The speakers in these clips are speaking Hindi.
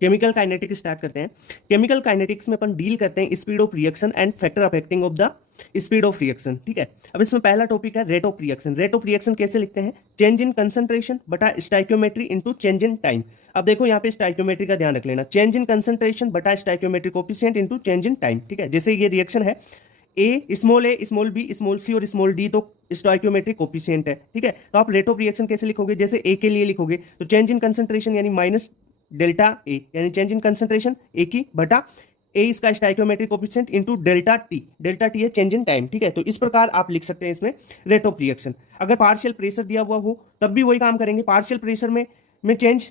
केमिकल काइनेटिक्स स्टार्ट करते हैं। केमिकल काइनेटिक्स में अपन डील करते हैं speed of reaction and factor affecting of the speed of reaction. ठीक है, अब इसमें पहला टॉपिक है rate of reaction. Rate of reaction कैसे लिखते हैं? चेंज इन कंसंट्रेशन बटा stoichiometry into change in time. अब देखो यहाँ पे स्टाइक्योमेट्री का ध्यान रख लेना, चेंज इन कंसंट्रेशन बटा stoichiometry coefficient into change in time. ठीक है, जैसे ये रिएक्शन है ए स्मॉल बी स्मॉल सी और स्मॉल डी, तो स्टोइक्योमेट्रिक कोफिशिएंट है। ठीक है, तो आप रेट ऑफ रिएक्शन कैसे लिखोगे? जैसे ए के लिए लिखोगे तो चेंज इन कंसंट्रेशन यानी माइनस डेल्टा ए, यानी चेंज इन कंसंट्रेशन ए की बटा ए इसका stoichiometric coefficient into delta T. Delta T है चेंज इन टाइम। ठीक है, तो इस प्रकार आप लिख सकते हैं इसमें रेट ऑफ रिएक्शन। अगर पार्शियल प्रेशर दिया हुआ हो तब भी वही काम करेंगे, पार्शियल प्रेशर में चेंज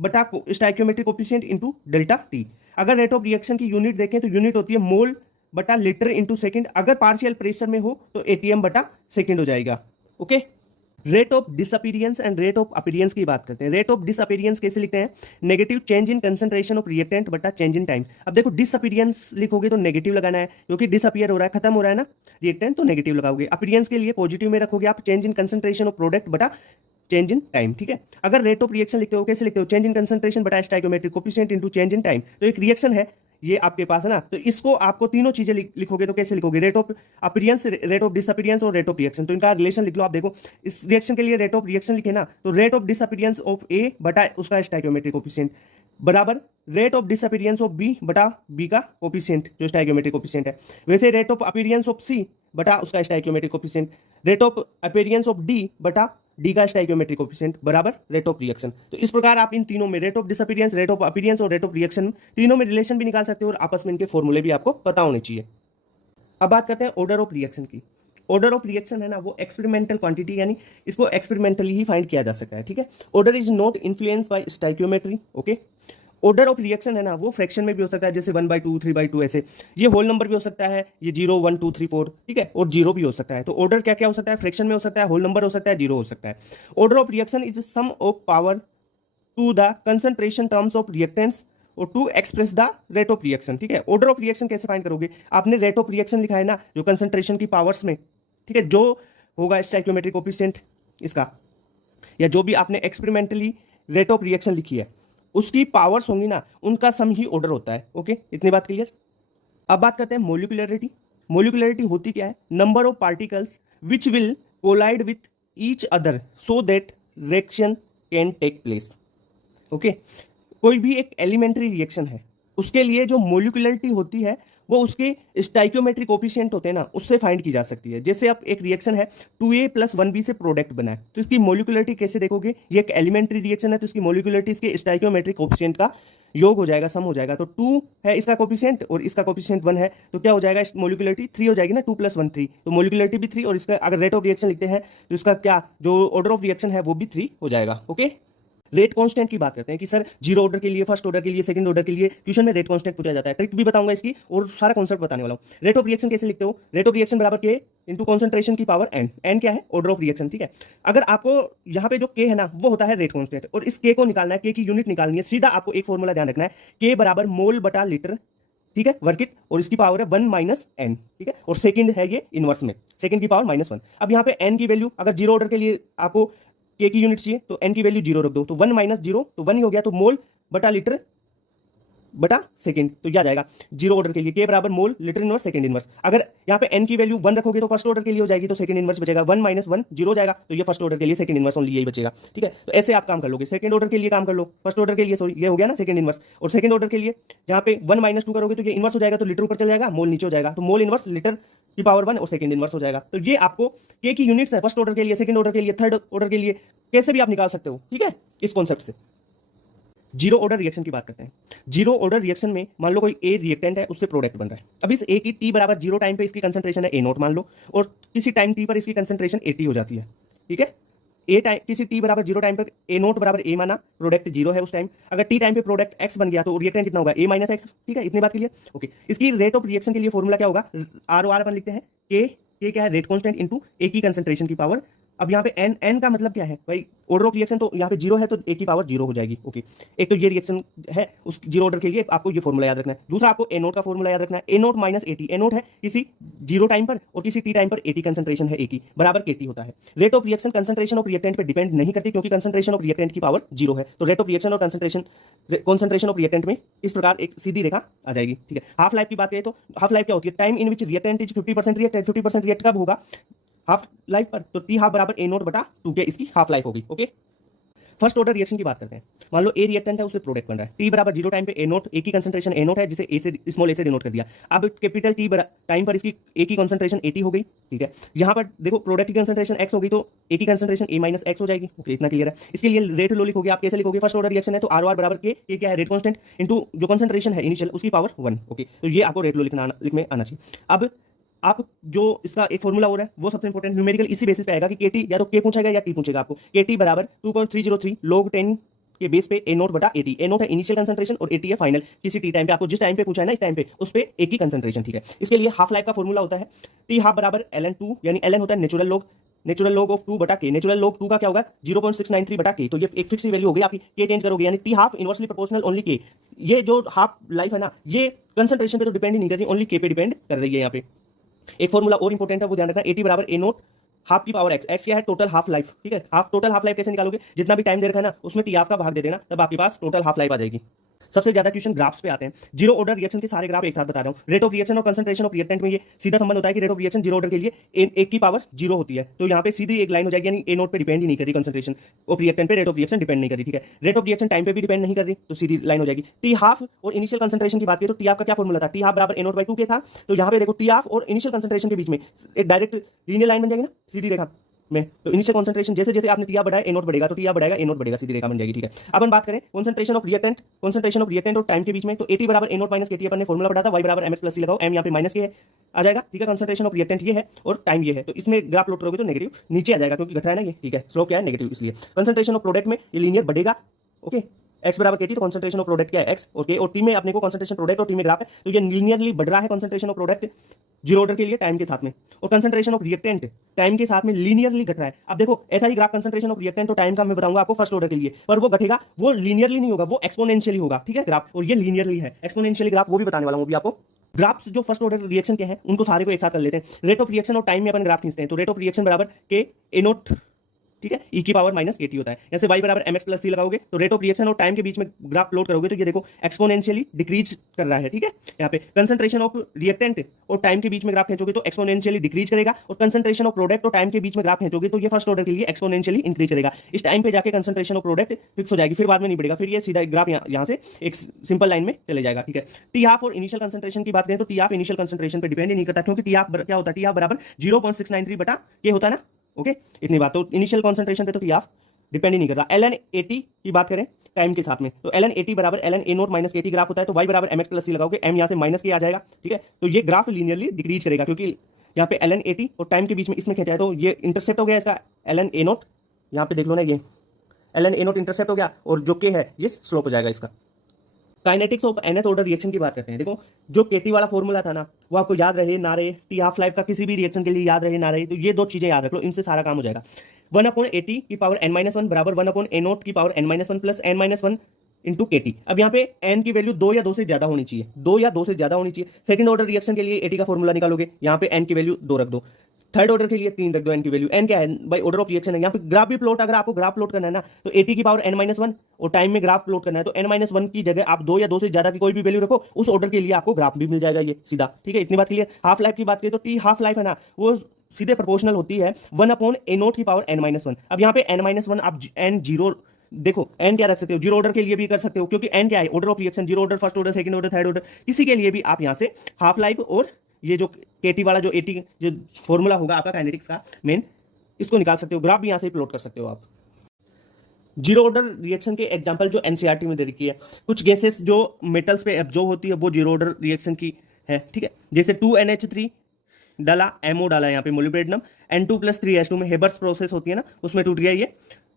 बटा stoichiometric coefficient into delta T. अगर रेट ऑफ रिएक्शन की यूनिट देखें तो यूनिट होती है मोल बटा लीटर इंटू सेकेंड। अगर पार्शियल प्रेशर में हो तो एटीएम बटा सेकेंड हो जाएगा। Okay, rate of disappearance and rate of appearance की बात करते हैं। रेट ऑफ डिसअपीरियंस कैसे लिखते हैं? Negative change in concentration of reactant बटा चेंज इन टाइम। अब देखो डिसअपीरियंस लिखोगे तो नेगेटिव लगाना है, क्योंकि डिसअपीयर हो रहा है, खत्म हो रहा है ना रिएक्टेंट, तो नेगेटिव लगाओगे। अपीरियंस के लिए पॉजिटिव में रखोगे आप change in concentration of product बटा चेंज इन टाइम। ठीक है, अगर रेट ऑफ रिएक्शन लिखते हो कैसे लिखते हो? चेंज इन कंसंट्रेशन बटा stoichiometric coefficient into change in time. तो एक रिएक्शन है ये आपके पास है ना, तो इसको आपको तीनों चीजें लिखोगे तो कैसे लिखोगे? Rate of appearance, rate of disappearance और रेट ऑफ रिएक्शन। तो इनका रिलेशन लिख लो। आप देखो इस रिएक्शन के लिए रेट ऑफ रिएक्शन लिखे ना, तो rate of disappearance of A बटा उसका स्टोइक्योमेट्रिक कोफिशिएंट बराबर rate of disappearance of B बटा बी का कोफिशिएंट जो स्टोइक्योमेट्रिक कोफिशिएंट है। वैसे rate of appearance of C बटा उसका stoichiometric coefficient, rate of appearance of D बटा डी का स्टोइक्योमेट्रिक कोफिशिएंट बराबर रेट ऑफ रिएक्शन। तो इस प्रकार आप इन तीनों में rate of disappearance, rate of appearance और रेट ऑफ रिएक्शन तीनों में रिलेशन भी निकाल सकते हो और आपस में इनके फॉर्मूले भी आपको पता होने चाहिए। अब बात करते हैं ऑर्डर ऑफ रिएक्शन की। ऑर्डर ऑफ रिएक्शन है ना वो एक्सपेरिमेंटल क्वांटिटी, यानी इसको एक्सपेरिमेंटली ही फाइंड किया जा सकता है। ठीक है, order is not influence by stoichiometry. Okay, order of reaction है ना वो फ्रैक्शन में भी हो सकता है, जैसे 1/2 3/2 ऐसे। ये होल नंबर भी हो सकता है, ये 0 1 2 3 4। ठीक है, और 0 भी हो सकता है। तो ऑर्डर क्या क्या हो सकता है? फ्रैक्शन में हो सकता है, होल नंबर हो सकता है, 0 हो सकता है। Order of reaction is sum of power to the concentration terms of reactants और to express the rate of reaction. ठीक है, ऑर्डर ऑफ रिएक्शन कैसे फाइंड करोगे? आपने रेट ऑफ रिएक्शन लिखा है ना जो कंसंट्रेशन की पावर्स में। ठीक है, जो होगा स्टोइक्योमेट्रिक कोफिशिएंट इसका, या जो भी आपने एक्सपेरिमेंटली रेट ऑफ रिएक्शन लिखी है उसकी पावर्स होंगी ना, उनका सम ही ऑर्डर होता है। ओके, इतनी बात क्लियर। अब बात करते हैं मोलिकुलरिटी। मोलिकुलरिटी होती क्या है? Number of particles which will collide with each other so that reaction can take place. Okay, कोई भी एक एलिमेंट्री रिएक्शन है उसके लिए जो मोलिकुलरिटी होती है वो उसके स्टोइक्योमेट्रिक कोफिशिएंट होते हैं ना उससे फाइंड की जा सकती है। जैसे अब एक रिएक्शन है 2A + 1B से प्रोडक्ट बना है, तो इसकी मोलिकुलरिटी कैसे देखोगे? ये एक एलिमेंट्री रिएक्शन है तो इसकी मोलिकुलरिटी इसके स्टोइक्योमेट्रिक कोफिशिएंट का योग हो जाएगा, सम हो जाएगा। तो 2 है इसका कोफिशिएंट और इसका कोफिशिएंट 1 है, तो क्या हो जाएगा? मोलिकुलरिटी 3 हो जाएगी ना, 2 + 1 3। तो मोलिकुलरिटी भी 3 और इसका अगर रेट ऑफ रिएक्शन लिखते हैं तो इसका क्या जो ऑर्डर ऑफ रिएक्शन है वो भी 3 हो जाएगा। ओके, रेट कांस्टेंट की बात करते हैं कि सर जीरो ऑर्डर के लिए, फर्स्ट ऑर्डर के लिए, सेकंड ऑर्डर के लिए क्वेश्चन में रेट कांस्टेंट पूछा जाता है। ट्रिक भी बताऊंगा इसकी और सारा कॉन्सेप्ट बताने वाला हूं। रेट ऑफ रिएक्शन कैसे लिखते हो? रेट ऑफ रिएक्शन बराबर के इंटू कॉन्सेंट्रेशन की पावर एन। एन क्या है? Order of reaction. ठीक है, अगर आपको यहाँ पे जो के है ना वो होता है रेट कांस्टेंट और इस के को निकालना है, के की यूनिट निकालनी है। सीधा आपको एक फॉर्मूला ध्यान रखना है, के बराबर मोल बटा लीटर। ठीक है, वर्क इट, और इसकी पावर है 1 - n। ठीक है, और सेकंड है ये इनवर्स में, सेकंड की पावर -1। अब यहाँ पे n की वैल्यू अगर जीरो ऑर्डर के लिए आपको के की यूनिट चाहिए तो n की वैल्यू 0 रख दो, तो 1 - 0 तो 1 ही हो गया। तो मोल बटा लीटर बटा सेकंड, तो क्या जाएगा? जीरो ऑर्डर के लिए के बराबर mole litre inverse second inverse. अगर यहाँ पे n की वैल्यू 1 रखोगे तो फर्स्ट ऑर्डर के लिए हो जाएगी, तो सेकंड इनवर्स बचेगा। 1 - 1 0 हो जाएगा, तो ये फर्स्ट ऑर्डर के लिए सेकंड इनवर्स ओनली यही बचेगा। ठीक है, तो ऐसे आप काम कर लोगे। सेकंड ऑर्डर के लिए काम कर लो, फर्स्ट ऑर्डर के लिए सॉरी ये हो गया ना सेकंड इनवर्स, और सेकंड ऑर्डर के लिए यहाँ पे 1 - 2 करोगे तो ये इनवर्स हो जाएगा, तो लीटर ऊपर चल जाएगा, मोल नीचे हो जाएगा। तो मोल इनवर्स लीटर की पावर 1 और सेकंड इनवर्स हो जाएगा। तो ये आपको के की यूनिट्स है फर्स्ट ऑर्डर के लिए, सेकंड ऑर्डर के लिए, थर्ड ऑर्डर के लिए, कैसे भी आप निकाल सकते हो। ठीक है, इस कॉन्सेप्ट से। जीरो ऑर्डर रिएक्शन की बात करते हैं। जीरो ऑर्डर रिएक्शन में मान लो कोई ए रिएक्टेंट है उससे प्रोडक्ट बन रहा है। अब इस ए की टी बराबर 0 टाइम पे इसकी कंसंट्रेशन है A0 मान लो, और किसी टाइम टी पर इसकी कंसंट्रेशन AT हो जाती है। ठीक है, ए टाइम किसी टी बराबर 0 टाइम पर A0 बराबर A माना, प्रोडक्ट 0 है उस टाइम। अगर टी टाइम पे प्रोडक्ट X बन गया तो रिएक्टेंट कितना होगा? A - X। ठीक है, इतनी बात क्लियर। ओके, इसकी रेट ऑफ रिएक्शन के लिए फॉर्मूला क्या होगा? ROR अपन लिखते हैं, के क्या है? रेट कांस्टेंट इनटू ए की कंसंट्रेशन की पावर अब यहाँ पे एन एन का मतलब क्या है भाई, ऑर्डर ऑफ रिएक्शन तो यहाँ पे जीरो है तो ए की पावर जीरो हो जाएगी। ओके, एक तो ये रिएक्शन है उस जीरो ऑर्डर के लिए आपको ये फॉर्मूला याद रखना है। दूसरा आपको ए नोट का फॉर्मूला याद रखना है, A nought minus A T. A nought है किसी जीरो टाइम पर और किसी टी टाइम पर ए टी कंसंट्रेशन है ए की, बराबर के टी होता है। Rate of reaction concentration of reactant पे डिपेंड नहीं करती क्योंकि कंसंट्रेशन ऑफ रिएक्टेंट की पावर जीरो है। तो रेट ऑफ रिएक्शन और कंसंट्रेशन ऑफ रिएक्टेंट में इस प्रकार एक सीधी रेखा आ जाएगी। ठीक है, हाफ लाइफ की बात करें तो हाफ लाइफ क्या होती है, time in which reactant is 50% reactant. 50% react कब होगा, हाफ लाइफ पर, तो टी हाफ बराबर ए नोट बटा 2 के इसकी हाफ लाइफ होगी। ओके, फर्स्ट ऑर्डर रिएक्शन की बात करते हैं। मान लो ए रिएक्टेंट है, उससे प्रोडक्ट बन रहा है, टी बराबर जीरो टाइम पे ए नोट, ए की कंसंट्रेशन ए नोट है जिसे ए से स्मॉल ए से डिनोट कर दिया। अब कैपिटल टी टाइम पर इसकी ए की कंसंट्रेशन 80 हो गई। ठीक है, यहाँ पर देखो प्रोडक्ट की कंसंट्रेशन एक्स हो गई तो ए की कंसंट्रेशन ए माइनस एक्स हो जाएगी। ओके, इतना क्लियर है। इसके लिए रेट लो लिखोगे आप, कैसे लिखोगे, फर्स्ट ऑर्डर रिएक्शन है तो आर आर बराबर के क्या है, रेट कांस्टेंट इंटू जो कंसंट्रेशन है इनिशियल उसकी पावर 1। ओके, तो ये आपको रेट लो लिख में आना चाहिए। अब आप जो इसका एक फॉर्मूला हो रहा है वो सबसे इंपॉर्टेंट न्यूमेरिकल इसी बेसिस पे आएगा कि केटी या तो के पूछेगा या टी पूछेगा आपको। केटी बराबर 2.303 log 10 के बेस पे ए नोट बटा ए टी। ए नोट है इनिशियल कंसंट्रेशन और ए टी है फाइनल, किसी टी टाइम पे आपको जिस टाइम पे पूछा है ना इस टाइम पे उस पे ए की कंसंट्रेशन। ठीक है, इसके लिए हाफ लाइफ का फॉर्मूला होता है टी हाफ बराबर ln 2, यानी ln होता है नेचुरल लॉग ऑफ 2 बटा के। नेचुरल लॉग 2 का क्या होगा 0.693 बटा के, तो ये एक फिक्स वैल्यू होगी आपकी, के चेंज करोगे यानी T half inversely proportional only के। ये जो हाफ लाइफ है ना ये कंसंट्रेशन पे तो डिपेंड ही नहीं कर रही, ओनली के पे डिपेंड कर रही है। यहाँ पे एक फॉर्मूला और इंपॉर्टेंट है वो ध्यान रखना, एटी बराबर ए नोट हाफ की पावर एक्स। एक्स क्या है, टोटल हाफ लाइफ। ठीक है, हाफ टोटल हाफ लाइफ कैसे निकालोगे, जितना भी टाइम दे रखा है ना उसमें टी हाफ का भाग दे देना, तब आपके पास टोटल हाफ लाइफ आ जाएगी। सबसे ज्यादा क्वेश्चन ग्राफ्स पे आते हैं। जीरो ऑर्डर रिएक्शन के सारे ग्राफ एक साथ बता रहा हूं। रेट ऑफ रिएक्शन और कंसंट्रेशन ऑफ रिएक्टेंट में ये सीधा संबंध होता है कि rate of reaction zero order के लिए एक की पावर जीरो होती है, तो यहाँ पे सीधी एक लाइन हो जाएगी, यानी ए नोट पे डिपेंड ही नहीं करी कंसंट्रेशन ऑफ रिएक्टेंट पे, रेट ऑफ रिएक्शन डिपेंड नहीं करी। ठीक है, रेट ऑफ रिएक्शन टाइम पे भी डिपेंड नहीं कर रही तो सीधी लाइन हो जाएगी। टी हाफ और इनिशियल कंसंट्रेशन की बात करें तो टी हाफ का क्या फॉर्मूला था, टी हाफ बराबर ए नोट बाई 2 के था। तो यहाँ पे देखो टी हाफ और इनिशियल कंसंट्रेशन के बीच में एक डायरेक्ट लीनियर लाइन बन जाएगी ना सीधी रेखा में। तो इनिशियल कंसंट्रेशन जैसे जैसे आपने टीआ बढ़ाया ए नोट बढ़ेगा, तो टीआ बढ़ेगा ए नोट बढ़ेगा, सीधी रेखा बन जाएगी। ठीक है, अब हम बात करें कंसंट्रेशन ऑफ रिएक्टेंट और टाइम के बीच में, तो एटी बराबर ए नोट माइनस के टी अपन ने फॉर्मूला पढ़ा था, वाई बराबर एम एक्स प्लस सी लगाओ, एम यहाँ पे माइनस के है आ जाएगा। ठीक है, कंसंट्रेशन ऑफ रिएक्टेंट ये है और टाइम ये है, तो इसमें ग्राफ प्लॉट करोगे तो नेगेटिव नीचे आ जाएगा क्योंकि घटा है ना ये। ठीक है, स्लोप क्या है नेगेटिव, इसलिए कंसंट्रेशन ऑफ प्रोडक्ट में ये लीनियर बढ़ेगा। ओके, एक्स बराबर के टी, तो कंसंट्रेशन ऑफ प्रोडक्ट क्या है एक्स, और के और टी में अपने को कंसंट्रेशन प्रोडक्ट और टी में ग्राफ है, तो ये लीनियरली बढ़ रहा है concentration of product zero order के लिए टाइम के साथ में, और कंसंट्रेशन ऑफ रिएक्टेंट टाइम के साथ में लीनियरली घट रहा है। अब देखो ऐसा ही ग्राफ कंसंट्रेशन ऑफ रिएक्टेंट और टाइम का मैं बताऊंगा आपको फर्स्ट ऑर्डर के लिए, पर वो घटेगा, वो लीनियरली नहीं होगा, वो एक्सपोनेंशियली होगा। ठीक है ग्राफ, और ये लीनियरली है, एक्सपोनेंशियली ग्राफ वो भी बताने वाला हूं अभी आपको। ग्राफ्स जो फर्स्ट ऑर्डर रिएक्शन के हैं उनको सारे को एक साथ कर लेते हैं। रेट ऑफ रिएक्शन और टाइम में अपन ग्राफ खींचते हैं, तो रेट ऑफ रिएक्शन बराबर के ए नोट, ठीक है, ई की पावर माइनस के टी होता है। जैसे वाई बराबर एम एक्स प्लस सी लगाओगे तो रेट ऑफ रिएक्शन और टाइम के बीच में ग्राफ प्लॉट करोगे तो ये देखो एक्सपोनेंशियली डिक्रीज कर रहा है। ठीक है, यहाँ पे कंसंट्रेशन ऑफ रिएक्टेंट और टाइम के बीच में ग्राफ खींचोगे तो एक्सपोनेंशियली डिक्रीज करेगा, और कंसंट्रेशन ऑफ प्रोडक्ट और टाइम के बीच में ग्राफ खींचोगे तो ये फर्स्ट ऑर्डर के लिए एक्सपोनेंशियली इंक्रीज करेगा। इस टाइम पे जाके कंसंट्रेशन ऑफ प्रोडक्ट फिक्स हो जाएगी, फिर बाद में नहीं बढ़ेगा, फिर ये सीधा ग्राफ यहाँ से एक सिंपल लाइन में चले जाएगा। ठीक है, टी हाफ और इनिशियल कंसंट्रेशन की बात करें तो टी हाफ इनिशियल कंसंट्रेशन पे डिपेंड ही नहीं करता, क्योंकि टी हाफ क्या होता है, टी हाफ बराबर 0.693 बटा ये होता है ना। ओके, इतनी बात, तो इनिशियल कंसंट्रेशन पे तो टी हाफ डिपेंड ही नहीं करता। ln 80 की बात करें टाइम के साथ में, तो ln 80 बराबर ln a नोट माइनस के टी ग्राफ होता है, तो y बराबर mx प्लस सी लगाओगे, m यहाँ से माइनस के आ जाएगा। ठीक है, तो ये ग्राफ लीनियरली डिक्रीज करेगा क्योंकि यहाँ पे ln 80 और टाइम के बीच में इसमें खींचा है, तो ये इंटरसेप्ट हो गया इसका ln a नोट, यहाँ पे देख लो ना ये ln a नोट इंटरसेप्ट हो गया, और जो के है ये स्लोप हो जाएगा इसका। Kinetics of nth order reaction की बात करते हैं। देखो जो केटी वाला फॉर्मूला था ना वो आपको याद रहे ना रहे, टी हाफ लाइफ का किसी भी रिएक्शन के लिए याद रहे ना रहे, तो ये दो चीजें याद रख लो, इनसे सारा काम हो जाएगा। 1/80 की पावर n-1 बराबर 1/a नोट की power n-1 plus n-1 into के टी। अब यहाँ पे n की वैल्यू 2 या 2 से ज्यादा होनी चाहिए, 2 या 2 से ज्यादा होनी चाहिए। सेकंड ऑर्डर रिएक्शन के लिए एटी का फॉर्मूला निकालोगे, यहाँ पे n की वैल्यू 2 रख दो। थर्ड ऑर्डर के लिए 3 रख दो, n की वैल्यू। n क्या है भाई, ऑर्डर ऑफ रिएक्शन है। यहाँ पे ग्राफ भी प्लॉट, अगर आपको ग्राफ प्लॉट करना है ना तो 80 की पावर n-1 और टाइम में ग्राफ प्लॉट करना है तो n-1 की जगह आप 2 या 2 से ज्यादा की कोई भी वैल्यू रखो, उस ऑर्डर के लिए आपको ग्राफ भी मिल जाएगा ये सीधा। ठीक है, इतनी बात क्लियर। हाफ लाइफ की बात करें तो टी हाफ लाइफ है ना वो सीधे प्रोपोर्शनल होती है 1/a नोट की पावर n-1। अब यहाँ पे n-1 आप n जीरो देखो, n क्या रख सकते हो, जीरो ऑर्डर के लिए भी कर सकते हो क्योंकि n क्या है, order of reaction, zero order, first order, second order, third order, किसी के लिए भी आप यहाँ से हाफ लाइफ और ये जो केटी वाला जो 80 जो फॉर्मूला होगा आपका काइनेटिक्स का मेन, इसको निकाल सकते हो, ग्राफ भी यहाँ से प्लॉट कर सकते हो आप। जीरो ऑर्डर रिएक्शन के एग्जांपल जो एनसीईआरटी में दे रखी है, कुछ गैसेस जो मेटल्स पे एब्जॉर्ब होती है वो जीरो ऑर्डर रिएक्शन की है। ठीक है, जैसे 2NH3 डाला, MO डाला यहाँ पे मोलिब्डेनम, N2 + 3H2 में हेबर्स प्रोसेस होती है ना उसमें टूट गया ये,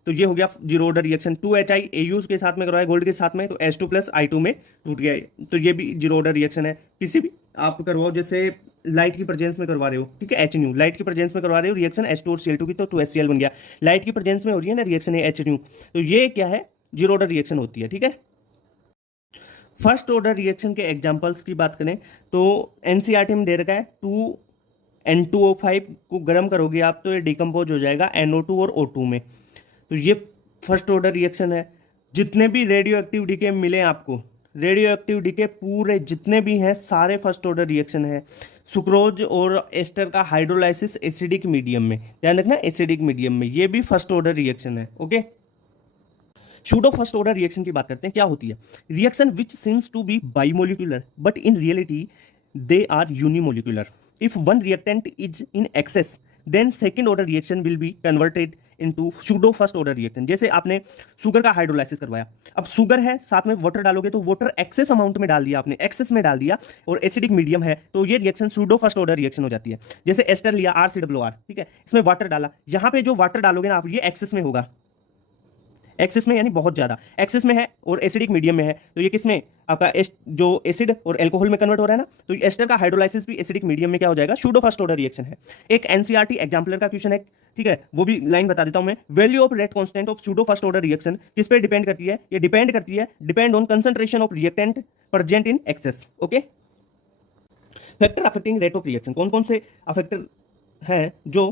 तो ये हो गया zero order reaction. 2HI AU के साथ में करवाया गोल्ड के साथ में, तो H2 + I2 में टूट गया, तो ये भी जीरो ऑर्डर रिएक्शन है। किसी भी आप करवाओ, जैसे लाइट की प्रेजेंस में करवा रहे हो, ठीक है, एच न्यू, लाइट की प्रेजेंस में करवा रहे हो रिएक्शन H2 और Cl2 की, तो 2HCl बन गया। लाइट की प्रेजेंस में हो रही है ना रिएक्शन एच न्यू, तो ये क्या है, जीरो ऑर्डर रिएक्शन होती है, ठीक है। फर्स्ट ऑर्डर रिएक्शन के एग्जांपल्स की बात करें तो एनसीईआरटी में दे रखा है 2N2O5 को गर्म करोगे आप तो ये डिकम्पोज हो जाएगा NO2 और O2 में, तो ये फर्स्ट ऑर्डर रिएक्शन है। जितने भी रेडियो एक्टिव डीके मिले आपको, रेडियो एक्टिव डीके पूरे जितने भी हैं सारे फर्स्ट ऑर्डर रिएक्शन है। सुक्रोज और एस्टर का हाइड्रोलाइसिस एसिडिक मीडियम में, ध्यान रखना एसिडिक मीडियम में, ये भी फर्स्ट ऑर्डर रिएक्शन है, okay. Pseudo first order reaction की बात करते हैं, क्या होती है, reaction which seems to be bimolecular but in reality they are unimolecular. If one reactant is in excess then second order reaction will be converted into pseudo first order reaction. जैसे आपने शुगर का हाइड्रोलाइसिस करवाया, अब शुगर है साथ में वाटर डालोगे तो वाटर एक्सेस अमाउंट में डाल दिया आपने, एक्सेस में डाल दिया, और एसिडिक मीडियम है तो ये reaction pseudo first order reaction हो जाती है। जैसे एस्टर लिया RCOR, ठीक है, इसमें वाटर डाला, यहां पे जो वाटर डालोगे ना आप ये एक्सेस में होगा, एक्सेस में यानी बहुत ज्यादा एक्सेस में है और एसिडिक मीडियम में है, तो ये किसमें आपका जो एसिड और एल्कोहल में कन्वर्ट हो रहा है ना, तो एस्टर का हाइड्रोलाइसिस भी एसिडिक मीडियम में क्या हो जाएगा, सूडो फर्स्ट ऑर्डर रिएक्शन है। एक एनसीईआरटी एग्जाम्पलर का क्वेश्चन है, ठीक है, वो भी लाइन बता देता हूं मैं। Value of rate constant of pseudo first order reaction किस पे डिपेंड करती है, ये depend on concentration of reactant present in excess, okay. Factor affecting rate of reaction, कौन कौन से अफेक्टर हैं जो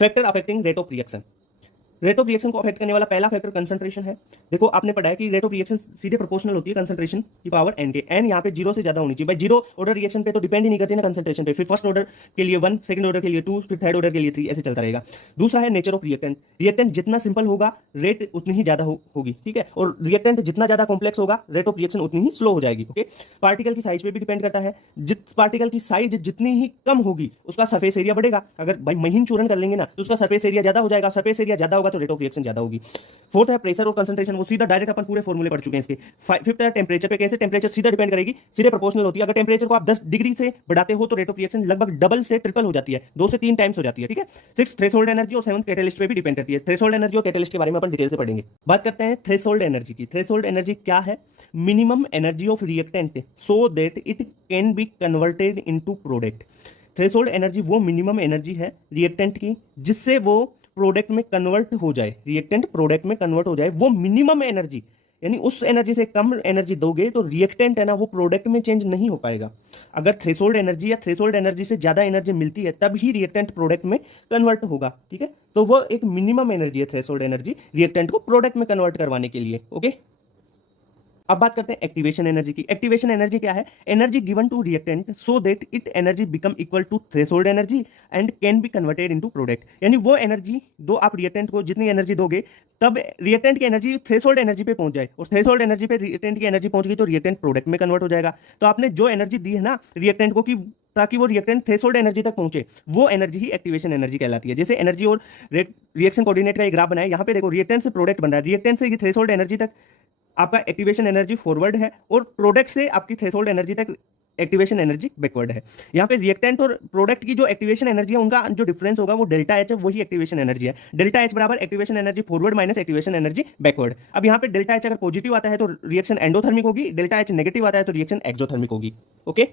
factor affecting rate of reaction, rate of reaction को अफेक्ट करने वाला पहला फैक्टर कंसंट्रेशन है। देखो आपने पढ़ा है कि रेट ऑफ रिएक्शन सीधे प्रोपोर्शनल होती है कंसंट्रेशन की पावर n के, n यहाँ पे 0 से ज्यादा होनी चाहिए। भाई जीरो ऑर्डर रिएक्शन पे तो डिपेंड ही नहीं करती ना कंसंट्रेशन पे, फिर फर्स्ट ऑर्डर के लिए 1, सेकंड ऑर्डर के लिए 2, फिर थर्ड ऑर्डर के लिए 3, ऐसे चलता रहेगा। दूसरा है नेचर ऑफ रिएक्टेंट, रिएक्टेंट जितना सिंपल होगा रेट उतनी ही ज्यादा होगी, ठीक है, और रिएक्टेंट जितना ज्यादा कॉम्प्लेक्स होगा रेट ऑफ रिएक्शन उतनी ही स्लो हो जाएगी, ओके। पार्टिकल की साइज पे भी डिपेंड करता है, जिस पार्टिकल की साइज जितनी ही कम होगी उसका सरफेस एरिया बढ़ेगा। अगर भाई महीन चूर्ण कर लेंगे ना तो उसका सरफेस एरिया ज्यादा हो जाएगा, सरफेस एरिया ज्यादा होगा तो रेट ऑफ रिएक्शन ज्यादा होगी। फोर्थ है प्रेशर और कंसंट्रेशन, वो सीधा डायरेक्ट अपन पूरे फॉर्मूले पढ़ चुके हैं इसके। फिफ्थ है टेंपरेचर पे, कैसे टेंपरेचर सीधा डिपेंड करेगी, सीधे प्रोपोर्शनल होती है। अगर टेंपरेचर को आप 10 डिग्री से बढ़ाते हो तो रेट ऑफ रिएक्शन लगभग डबल से ट्रिपल हो जाती है, 2 से 3 टाइम्स हो जाती है, ठीक है। सिक्स थ्रेशोल्ड एनर्जी और सेवंथ कैटलिस्ट पे भी डिपेंड करती है। थ्रेशोल्ड एनर्जी और कैटलिस्ट के बारे में अपन डिटेल से पढ़ेंगे। बात करते हैं थ्रेशोल्ड एनर्जी की। थ्रेशोल्ड एनर्जी क्या है, minimum energy of reactant so that it can be converted into product. Threshold energy वो मिनिमम एनर्जी है रिएक्टेंट की जिससे वो प्रोडक्ट में कन्वर्ट हो जाए, रिएक्टेंट प्रोडक्ट में कन्वर्ट हो जाए, वो मिनिमम एनर्जी, यानी उस एनर्जी से कम एनर्जी दोगे तो रिएक्टेंट है ना वो प्रोडक्ट में चेंज नहीं हो पाएगा। अगर थ्रेशोल्ड एनर्जी या थ्रेशोल्ड एनर्जी से ज्यादा एनर्जी मिलती है तब ही रिएक्टेंट प्रोडक्ट में कन्वर्ट होगा, ठीक है। तो वो एक मिनिमम एनर्जी है थ्रेशोल्ड एनर्जी रिएक्टेंट को प्रोडक्ट में कन्वर्ट करवाने के लिए, ओके। अब बात करते हैं एक्टिवेशन एनर्जी की। एक्टिवेशन एनर्जी क्या है, energy given to reactant so that it energy become equal to threshold energy and can be converted into product. यानी वो एनर्जी दो आप रिएक्टेंट को, जितनी एनर्जी दोगे तब रिएक्टेंट की एनर्जी थ्रेशोल्ड एनर्जी पे पहुंच जाए, और थ्रेशोल्ड एनर्जी पे रिएक्टेंट की एनर्जी पहुंच गई तो रिएक्टेंट प्रोडक्ट में कन्वर्ट हो जाएगा। तो आपने जो एनर्जी दी है ना रिएक्टेंट को कि ताकि वो रिएक्टेंट थ्रेशोल्ड एनर्जी तक पहुंचे, वो एनर्जी ही एक्टिवेशन एनर्जी कहलाती है। जैसे एनर्जी और रिएक्शन कोऑर्डिनेट का एक ग्राफ बनाया, यहाँ पे देखो रिएक्टेंट से प्रोडक्ट बन रहा है, रिएक्टेंट से ये थ्रेशोल्ड एनर्जी तक आपका एक्टिवेशन एनर्जी फॉरवर्ड है और प्रोडक्ट से आपकी थ्रेशोल्ड एनर्जी तक एक्टिवेशन एनर्जी बैकवर्ड है। यहाँ पे रिएक्टेंट और प्रोडक्ट की जो एक्टिवेशन एनर्जी है उनका जो डिफरेंस होगा वो डेल्टा एच है, वही एक्टिवेशन एनर्जी है। डेल्टा एच बराबर activation energy forward minus activation energy backward. अब यहाँ पे डेल्टा एच अगर पॉजिटिव आता है तो रिएक्शन एंडोथर्मिक होगी, डेल्टा एच नेगेटिव आता है तो रिएक्शन एक्सोथर्मिक होगी, ओके।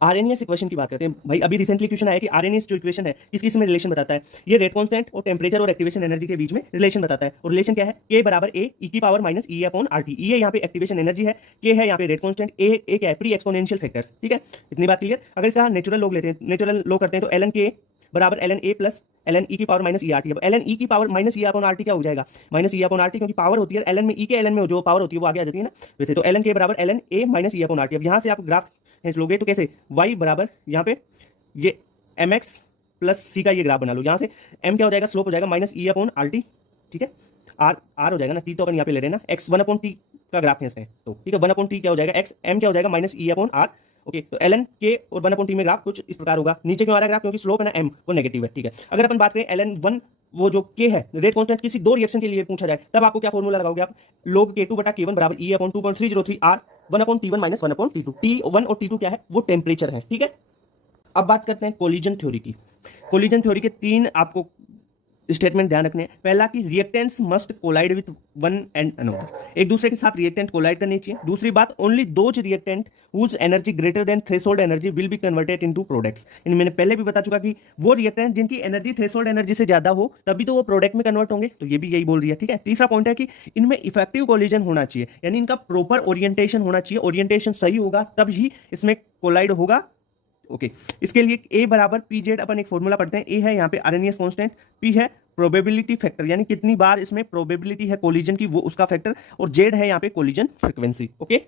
आरएनएस इक्वेशन की बात करते हैं। भाई अभी रिसेंटली क्वेश्चन आया कि आरएनएस जो इक्वेशन है किस किस में रिलेशन बताता है, ये रेट कांस्टेंट और टेंपरेचर और एक्टिवेशन एनर्जी के बीच में रिलेशन बताता है। और रिलेशन क्या है, के बराबर ए ई की power minus E upon R T. ये यहाँ पे एक्टिवेशन एनर्जी है, के है यहाँ पे रेट कांस्टेंट, ए क्या है प्री एक्सपोनेंशियल फैक्टर, ठीक है। इतनी बात क्लियर। अगर इसका नेचुरल लॉग लेते हैं, नेचुरल लॉग करते हैं तो एल एन के बराबर L N A plus L N E की power minus E R T. अब एल एन ई की power minus E upon R T क्या हो जाएगा, minus E upon R T, क्योंकि पावर होती है एल एन में, ई के एल एन में जो पावर होती है वो आगे आ जाती है ना वैसे। तो एल एन के बराबर L N A minus E upon R T. अब यहाँ से आप ग्राफ लोगे तो कैसे, y बराबर यहाँ पे ये एम एक्स प्लस सी का ये ग्राफ बना लो। यहाँ से m क्या हो जाएगा, स्लोप हो जाएगा minus E upon R T, ठीक है। r हो जाएगा ना, t तो अपन यहाँ पे ले रहे हैं ना, x 1 अपॉन टी का ग्राफ है इसमें, तो ठीक है 1 अपॉन टी क्या हो जाएगा x, m क्या हो जाएगा minus E upon R, okay. तो ln के और 1 अपॉन टी में ग्राफ कुछ इस प्रकार होगा। नीचे क्यों आ रहा है ग्राफ, क्योंकि स्लोप है ना m वो नेगेटिव है, ठीक है। अगर अपन बात करें ln 1 वो जो k है रेट कांस्टेंट किसी दो रिएक्शन के लिए पूछा जाए तब आपको क्या फॉर्मूला लगाओगे आप, log k2 बटा k1 बराबर e upon 2.303 r 1 upon t1 minus 1 upon t2। t1 और t2 क्या है, वो टेम्परेचर है, ठीक है। अब बात करते हैं कोलिजन थ्योरी की। कोलिजन थ्योरी के तीन आपको स्टेटमेंट ध्यान रखने हैं। पहला कि reactants must collide with one and another, एक दूसरे के साथ रिएक्टेंट कोलाइड करनी चाहिए। दूसरी बात, only those reactant whose energy greater than threshold energy will be converted into products. इन मैंने पहले भी बता चुका कि वो रिएक्टेंट जिनकी एनर्जी थ्रेशोल्ड एनर्जी से ज्यादा हो तभी तो वो प्रोडक्ट में कन्वर्ट होंगे, तो ये भी यही बोल रही है, ठीक है। तीसरा पॉइंट है कि इनमें इफेक्टिव कोलिजन होना चाहिए, यानी इनका प्रॉपर ओरिएंटेशन होना चाहिए, ओरिएंटेशन सही होगा तब ही इसमें कोलाइड होगा। ओके, इसके लिए ए बराबर पी जेड, अपन एक फॉर्मूला पढ़ते हैं। ए है यहाँ पे आरएनएस कांस्टेंट, पी है प्रोबेबिलिटी फैक्टर, यानी कितनी बार इसमें प्रोबेबिलिटी है कोलिजन की वो उसका फैक्टर, और जेड है यहाँ पे कोलिजन फ्रीक्वेंसी। ओके।